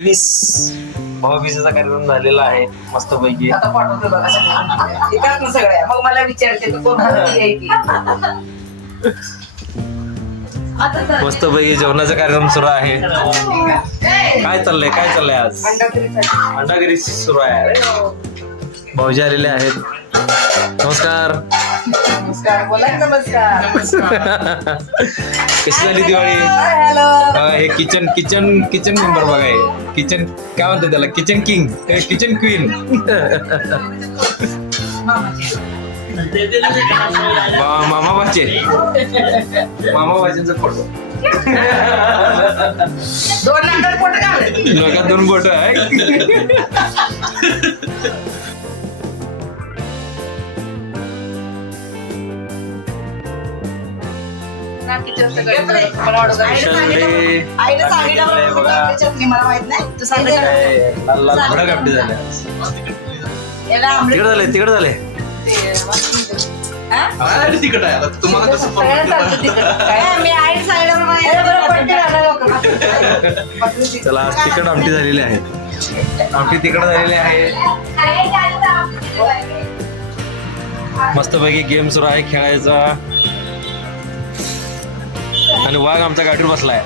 वीस भाऊबीजेचा कार्यक्रम झालेला आहे मस्त पैकी आता पाठवतो बघा. सगळ्या. एकाच ना सगळ्या मग मला विचारते तू कोण कोणती आहे ती. मस्त पैकी जेवणाचा कार्यक्रम सुरू आहे. काय चाललंय? काय चाललंय आज. अंडागिरी सुरू आहे. भाऊजी आलेले आहेत. नमस्कार. नमस्कार बोला की नमस्कार. कशी झाली दिवाळी? हॅलो हे किचन किचन किचन मेंबर बघा हे. किचन काय म्हणतात त्याला? किचन किंग किचन क्वीन मामा बाचे मामा बाचेंचा फोटो दोन नंबर फोटो लोकात दोन फोटो आहे आईने सांगितलं बघा चटणी मला माहीत नाही तू सांगितलं झाल्या याला आमलेट तिकडे झाले तिकडे झाले हा? तिकट आहे आता तुम्हाला कसं चालतं काय? मी सांगितलं मला माहीत नाही. पटकन लवकर. चला आज तिकड आमटी झालेली आहे आमटी तिकड झालेली आहे मस्तपैकी गेम सुरू आहे खेळायचा आणि वाघ आमच्या गाडीवर बसलाय.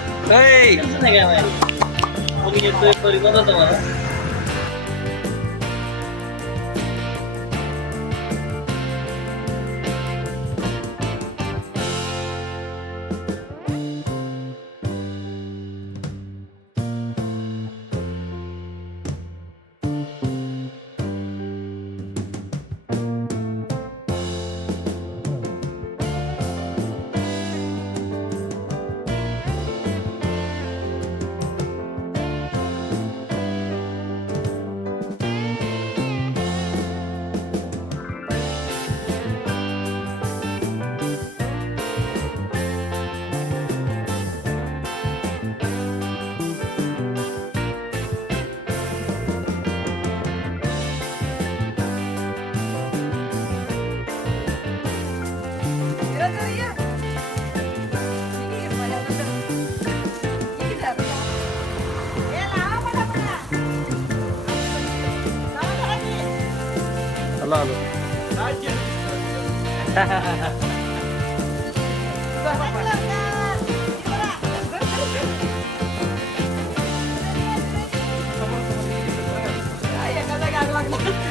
lado. Ay, acá, acá, acá, acá.